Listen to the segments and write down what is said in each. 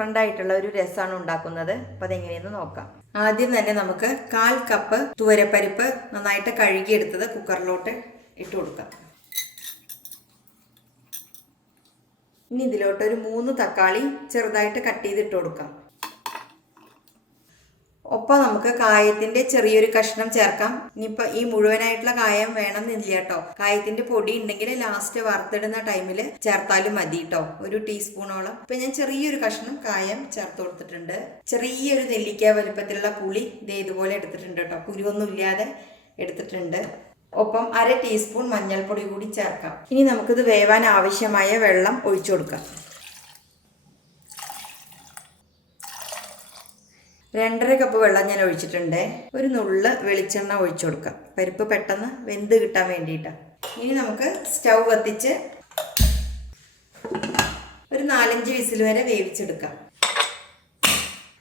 Different ആയിട്ടുള്ള ഒരു രസമാണ് ഉണ്ടാക്കുന്നത്. അപ്പോൾ അതെങ്ങനെയെന്ന് നോക്കാം. ആദ്യം തന്നെ നമുക്ക് 1/4 കപ്പ് തുവരപ്പരിപ്പ് നന്നായിട്ട് കഴുകിയെടുത്തത് കുക്കറിലോട്ട് ഇട്ട് കൊടുക്കാം. ഇനി ഇതിലോട്ട് ഒരു 3 തക്കാളി ചെറുതായിട്ട് കട്ട് ചെയ്തിട്ട് കൊടുക്കാം. ഒപ്പം നമുക്ക് കായത്തിന്റെ ചെറിയൊരു കഷ്ണം ചേർക്കാം. ഇനിയിപ്പോൾ ഈ മുഴുവനായിട്ടുള്ള കായം വേണമെന്നില്ല കേട്ടോ. കായത്തിന്റെ പൊടി ഉണ്ടെങ്കിൽ ലാസ്റ്റ് വറുത്തിടുന്ന ടൈമിൽ ചേർത്താലും മതി കേട്ടോ, ഒരു ടീസ്പൂണോളം. ഇപ്പൊ ഞാൻ ചെറിയൊരു കഷ്ണം കായം ചേർത്ത് കൊടുത്തിട്ടുണ്ട്. ചെറിയൊരു നെല്ലിക്ക വലുപ്പത്തിലുള്ള പുളി ഇതുപോലെ എടുത്തിട്ടുണ്ട് കേട്ടോ, കുരുവൊന്നും ഇല്ലാതെ എടുത്തിട്ടുണ്ട്. ഒപ്പം 1/2 ടീസ്പൂൺ മഞ്ഞൾപ്പൊടി കൂടി ചേർക്കാം. ഇനി നമുക്കിത് വേവാൻ ആവശ്യമായ വെള്ളം ഒഴിച്ചു കൊടുക്കാം. 2.5 കപ്പ് വെള്ളം ഞാൻ ഒഴിച്ചിട്ടുണ്ട്. ഒരു നുള്ള് വെളിച്ചെണ്ണ ഒഴിച്ചു കൊടുക്കാം, പരിപ്പ് പെട്ടെന്ന് വെന്ത് കിട്ടാൻ വേണ്ടിയിട്ടാണ്. ഇനി നമുക്ക് സ്റ്റൗ കത്തിച്ച് ഒരു 4-5 വിസിൽ വരെ വേവിച്ചെടുക്കാം.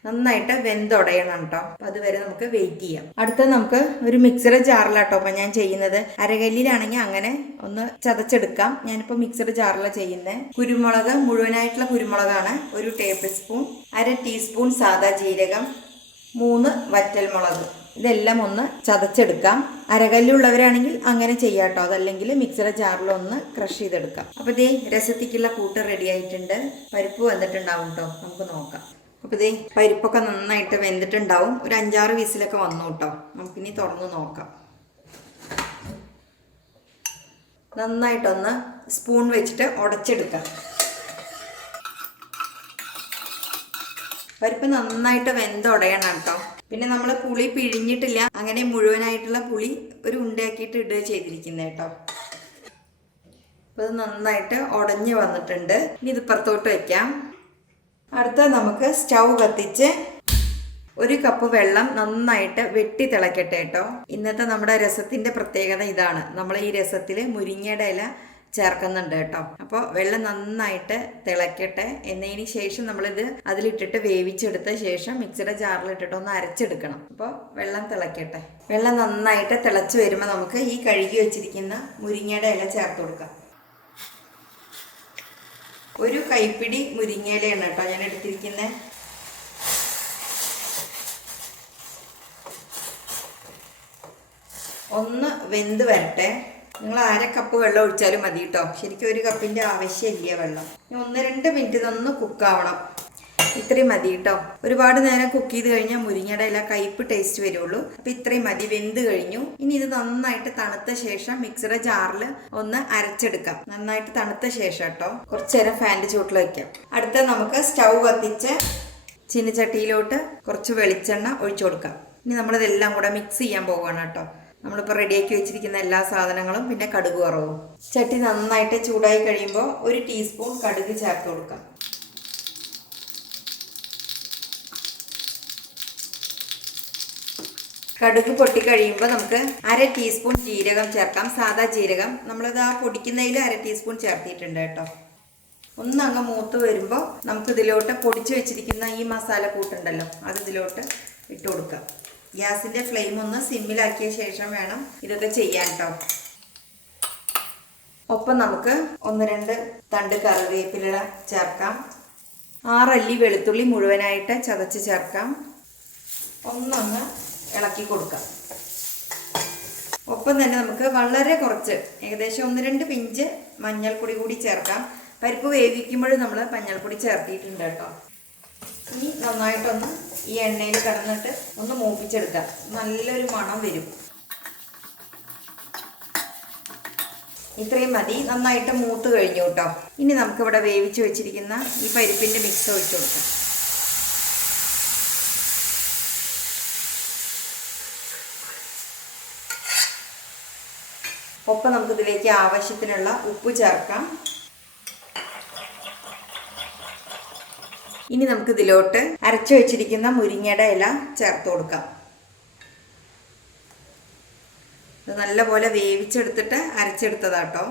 നന്നായിട്ട് വെന്തുടയണം കേട്ടോ. അപ്പം അതുവരെ നമുക്ക് വെയിറ്റ് ചെയ്യാം. അടുത്ത നമുക്ക് ഒരു മിക്സഡ് ജാറിലാട്ടോ അപ്പം ഞാൻ ചെയ്യുന്നത്. അരകല്ലിലാണെങ്കിൽ അങ്ങനെ ഒന്ന് ചതച്ചെടുക്കാം. ഞാനിപ്പോൾ മിക്സഡ് ജാറിലാണ് ചെയ്യുന്നത്. കുരുമുളക്, മുഴുവനായിട്ടുള്ള കുരുമുളകാണ് 1 ടേബിൾ സ്പൂൺ, 1/2 ടീസ്പൂൺ സാദാ ജീരകം, 3 വറ്റൽമുളക്. ഇതെല്ലാം ഒന്ന് ചതച്ചെടുക്കാം. അരകല്ലുള്ളവരാണെങ്കിൽ അങ്ങനെ ചെയ്യാം കേട്ടോ, അതല്ലെങ്കിൽ മിക്സഡ് ജാറിലൊന്ന് ക്രഷ് ചെയ്തെടുക്കാം. അപ്പോൾ ഇതേ രസത്തിക്കുള്ള കൂട്ട് റെഡി ആയിട്ടുണ്ട്. പരിപ്പ് വന്നിട്ടുണ്ടാവും കേട്ടോ, നമുക്ക് നോക്കാം. അപ്പോൾ ഇതേ പരിപ്പൊക്കെ നന്നായിട്ട് വെന്തിട്ടുണ്ടാവും. ഒരു 5-6 വിസിലൊക്കെ വന്നു കേട്ടോ. നമുക്കിനി തുറന്ന് നോക്കാം. നന്നായിട്ടൊന്ന് സ്പൂൺ വെച്ചിട്ട് ഉടച്ചെടുക്കാം. പരിപ്പ് നന്നായിട്ട് വെന്തുടയണം കേട്ടോ. പിന്നെ നമ്മൾ പുളി പിഴിഞ്ഞിട്ടില്ല, അങ്ങനെ മുഴുവനായിട്ടുള്ള പുളി ഒരു ഉണ്ടയാക്കിയിട്ട് ഇടുക ചെയ്തിരിക്കുന്നത് കേട്ടോ. അപ്പോൾ ഇത് നന്നായിട്ട് ഉടഞ്ഞ് വന്നിട്ടുണ്ട്. ഇനി ഇത് പുറത്തോട്ട് വയ്ക്കാം. അടുത്ത നമുക്ക് സ്റ്റൗ കത്തിച്ച് 1 കപ്പ് വെള്ളം നന്നായിട്ട് വെട്ടി തിളക്കട്ടെ കേട്ടോ. ഇന്നത്തെ നമ്മുടെ രസത്തിൻ്റെ പ്രത്യേകത ഇതാണ്. നമ്മൾ ഈ രസത്തിൽ മുരിങ്ങയുടെ ഇല ചേർക്കുന്നുണ്ട് കേട്ടോ. അപ്പോൾ വെള്ളം നന്നായിട്ട് തിളക്കട്ടെ. എന്നതിന് ശേഷം നമ്മളിത് അതിലിട്ടിട്ട് വേവിച്ചെടുത്ത ശേഷം മിക്സിയുടെ ജാറിലിട്ടിട്ട് ഒന്ന് അരച്ചെടുക്കണം. അപ്പോൾ വെള്ളം തിളക്കട്ടെ. വെള്ളം നന്നായിട്ട് തിളച്ച് വരുമ്പോൾ നമുക്ക് ഈ കഴുകി വെച്ചിരിക്കുന്ന മുരിങ്ങയുടെ ഇല ചേർത്ത് കൊടുക്കാം. 1 കൈപ്പിടി മുരിങ്ങയിലയാണ് കേട്ടോ ഞാൻ എടുത്തിരിക്കുന്നത്. ഒന്ന് വെന്ത് വരട്ടെ. നിങ്ങൾ 1/2 കപ്പ് വെള്ളം ഒഴിച്ചാലും മതി കേട്ടോ. ശരിക്കും 1 കപ്പിൻ്റെ ആവശ്യമില്ല വെള്ളം. 1-2 മിനിറ്റ് ഇതൊന്ന് കുക്കാവണം. ഇത്രയും മതി കേട്ടോ. ഒരുപാട് നേരം കുക്ക് ചെയ്ത് കഴിഞ്ഞാൽ മുരിങ്ങയുടെ ഇല കയ്പ്പ് ടേസ്റ്റ് വരുള്ളൂ. അപ്പോൾ ഇത്രയും മതി. വെന്ത് കഴിഞ്ഞു. ഇനി ഇത് നന്നായിട്ട് തണുത്ത ശേഷം മിക്സിയുടെ ജാറിൽ ഒന്ന് അരച്ചെടുക്കാം. നന്നായിട്ട് തണുത്ത ശേഷം കേട്ടോ. കുറച്ച് നേരം ഫാനിൻ്റെ ചൂട്ടിൽ വയ്ക്കാം. അടുത്ത നമുക്ക് സ്റ്റൗ കത്തിച്ച് ചീനച്ചട്ടിയിലോട്ട് കുറച്ച് വെളിച്ചെണ്ണ ഒഴിച്ചു കൊടുക്കാം. ഇനി നമ്മളിതെല്ലാം കൂടെ മിക്സ് ചെയ്യാൻ പോവുകയാണ് കേട്ടോ. നമ്മളിപ്പോൾ റെഡിയാക്കി വെച്ചിരിക്കുന്ന എല്ലാ സാധനങ്ങളും പിന്നെ കടുക് വറവും. ചട്ടി നന്നായിട്ട് ചൂടായി കഴിയുമ്പോൾ 1 ടീസ്പൂൺ കടുക് ചേർത്ത് കൊടുക്കാം. കടുക് പൊട്ടിക്കഴിയുമ്പോൾ നമുക്ക് 1/2 ടീസ്പൂൺ ജീരകം ചേർക്കാം. സാദാ ജീരകം നമ്മളിത് ആ പൊടിക്കുന്നതിൽ 1/2 ടീസ്പൂൺ ചേർത്തിട്ടുണ്ട് കേട്ടോ. ഒന്നങ്ങ് മൂത്ത് വരുമ്പോൾ നമുക്കിതിലോട്ട് പൊടിച്ച് വെച്ചിരിക്കുന്ന ഈ മസാല കൂട്ടുണ്ടല്ലോ, അത് ഇതിലോട്ട് ഇട്ട് കൊടുക്കാം. ഗ്യാസിൻ്റെ ഫ്ലെയിം ഒന്ന് സിമ്മിലാക്കിയ ശേഷം വേണം ഇതൊക്കെ ചെയ്യാൻ കേട്ടോ. ഒപ്പം നമുക്ക് 1-2 തണ്ട് കറിവേപ്പില ചേർക്കാം. 6 അല്ലി വെളുത്തുള്ളി മുഴുവനായിട്ട് ചതച്ച് ചേർക്കാം. ഒന്നൊന്ന് ഇളക്കി കൊടുക്കാം. ഒപ്പം തന്നെ നമുക്ക് വളരെ കുറച്ച് ഏകദേശം 1-2 പിഞ്ച് മഞ്ഞൾപ്പൊടി കൂടി ചേർക്കാം. പരിപ്പ് വേവിക്കുമ്പോൾ നമ്മൾ മഞ്ഞൾപ്പൊടി ചേർത്തിയിട്ടുണ്ട് കേട്ടോ. ഇനി നന്നായിട്ടൊന്ന് ഈ എണ്ണയിൽ കിടന്നിട്ട് ഒന്ന് മൂപ്പിച്ചെടുക്കാം. നല്ലൊരു മണം വരും. ഇത്രയും മതി. നന്നായിട്ട് മൂത്ത് കഴിഞ്ഞു കേട്ടോ. ഇനി നമുക്കിവിടെ വേവിച്ച് വെച്ചിരിക്കുന്ന ഈ പരിപ്പിൻ്റെ മിക്സ് ഒഴിച്ചു കൊടുക്കാം. ഒപ്പം നമുക്കിതിലേക്ക് ആവശ്യത്തിനുള്ള ഉപ്പ് ചേർക്കാം. ഇനി നമുക്കിതിലോട്ട് അരച്ചു വെച്ചിരിക്കുന്ന മുരിങ്ങയുടെ ഇല ചേർത്ത് കൊടുക്കാം. ഇത് നല്ലപോലെ വേവിച്ചെടുത്തിട്ട് അരച്ചെടുത്തതാട്ടോ.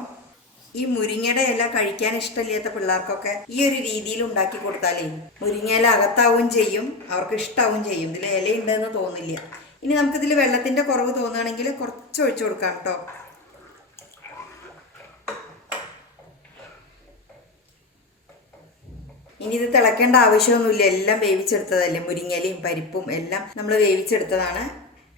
ഈ മുരിങ്ങയുടെ ഇല കഴിക്കാൻ ഇഷ്ടമില്ലാത്ത പിള്ളേർക്കൊക്കെ ഈ ഒരു രീതിയിൽ ഉണ്ടാക്കി കൊടുത്താലേ മുരിങ്ങ ഇല അകത്താവുകയും ചെയ്യും, അവർക്ക് ഇഷ്ടാവുകയും ചെയ്യും. ഇതിൽ ഇലയുണ്ടെന്ന് തോന്നില്ല. ഇനി നമുക്കിതിൽ വെള്ളത്തിൻ്റെ കുറവ് തോന്നുകയാണെങ്കിൽ കുറച്ച് ഒഴിച്ചു കൊടുക്കാം കേട്ടോ. ഇനി ഇത് തിളക്കേണ്ട ആവശ്യമൊന്നുമില്ല, എല്ലാം വേവിച്ചെടുത്തതല്ലേ. മുരിങ്ങയിലയും പരിപ്പും എല്ലാം നമ്മൾ വേവിച്ചെടുത്തതാണ്.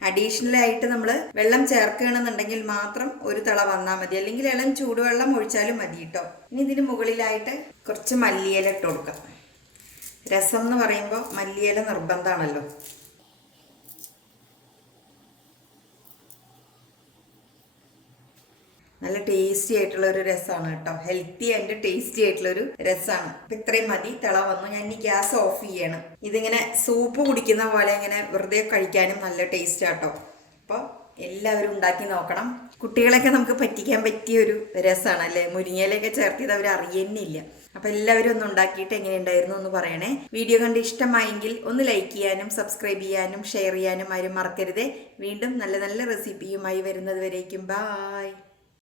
അഡീഷണൽ ആയിട്ട് നമ്മൾ വെള്ളം ചേർക്കുകയാണെന്നുണ്ടെങ്കിൽ മാത്രം ഒരു തിള വന്നാൽ മതി, അല്ലെങ്കിൽ ഇളം ചൂടുവെള്ളം ഒഴിച്ചാലും മതി കേട്ടോ. ഇനി ഇതിന് മുകളിലായിട്ട് കുറച്ച് മല്ലിയില ഇട്ട് കൊടുക്കാം. രസം എന്ന് പറയുമ്പോൾ മല്ലിയില നിർബന്ധമാണല്ലോ. നല്ല ടേസ്റ്റി ആയിട്ടുള്ള ഒരു രസമാണ് കേട്ടോ. ഹെൽത്തി ആൻഡ് ടേസ്റ്റി ആയിട്ടുള്ളൊരു രസമാണ്. അപ്പം ഇത്രയും മതി. തിള വന്നു. ഞാൻ ഇനി ഗ്യാസ് ഓഫ് ചെയ്യണം. ഇതിങ്ങനെ സൂപ്പ് കുടിക്കുന്ന പോലെ ഇങ്ങനെ വെറുതെ കഴിക്കാനും നല്ല ടേസ്റ്റ് ആട്ടോ. അപ്പോൾ എല്ലാവരും ഉണ്ടാക്കി നോക്കണം. കുട്ടികളൊക്കെ നമുക്ക് പറ്റിക്കാൻ പറ്റിയ ഒരു രസമാണ് അല്ലേ. മുരിങ്ങയിലൊക്കെ ചേർത്തിയത് അവർ അറിയുന്നില്ല. അപ്പോൾ എല്ലാവരും ഒന്ന് ഉണ്ടാക്കിയിട്ട് എങ്ങനെയുണ്ടായിരുന്നു എന്ന് പറയണേ. വീഡിയോ കണ്ട് ഇഷ്ടമായെങ്കിൽ ഒന്ന് ലൈക്ക് ചെയ്യാനും സബ്സ്ക്രൈബ് ചെയ്യാനും ഷെയർ ചെയ്യാനും ആരും മറക്കരുതേ. വീണ്ടും നല്ല നല്ല റെസിപ്പിയുമായി വരുന്നത് വരേക്കും ബായ്.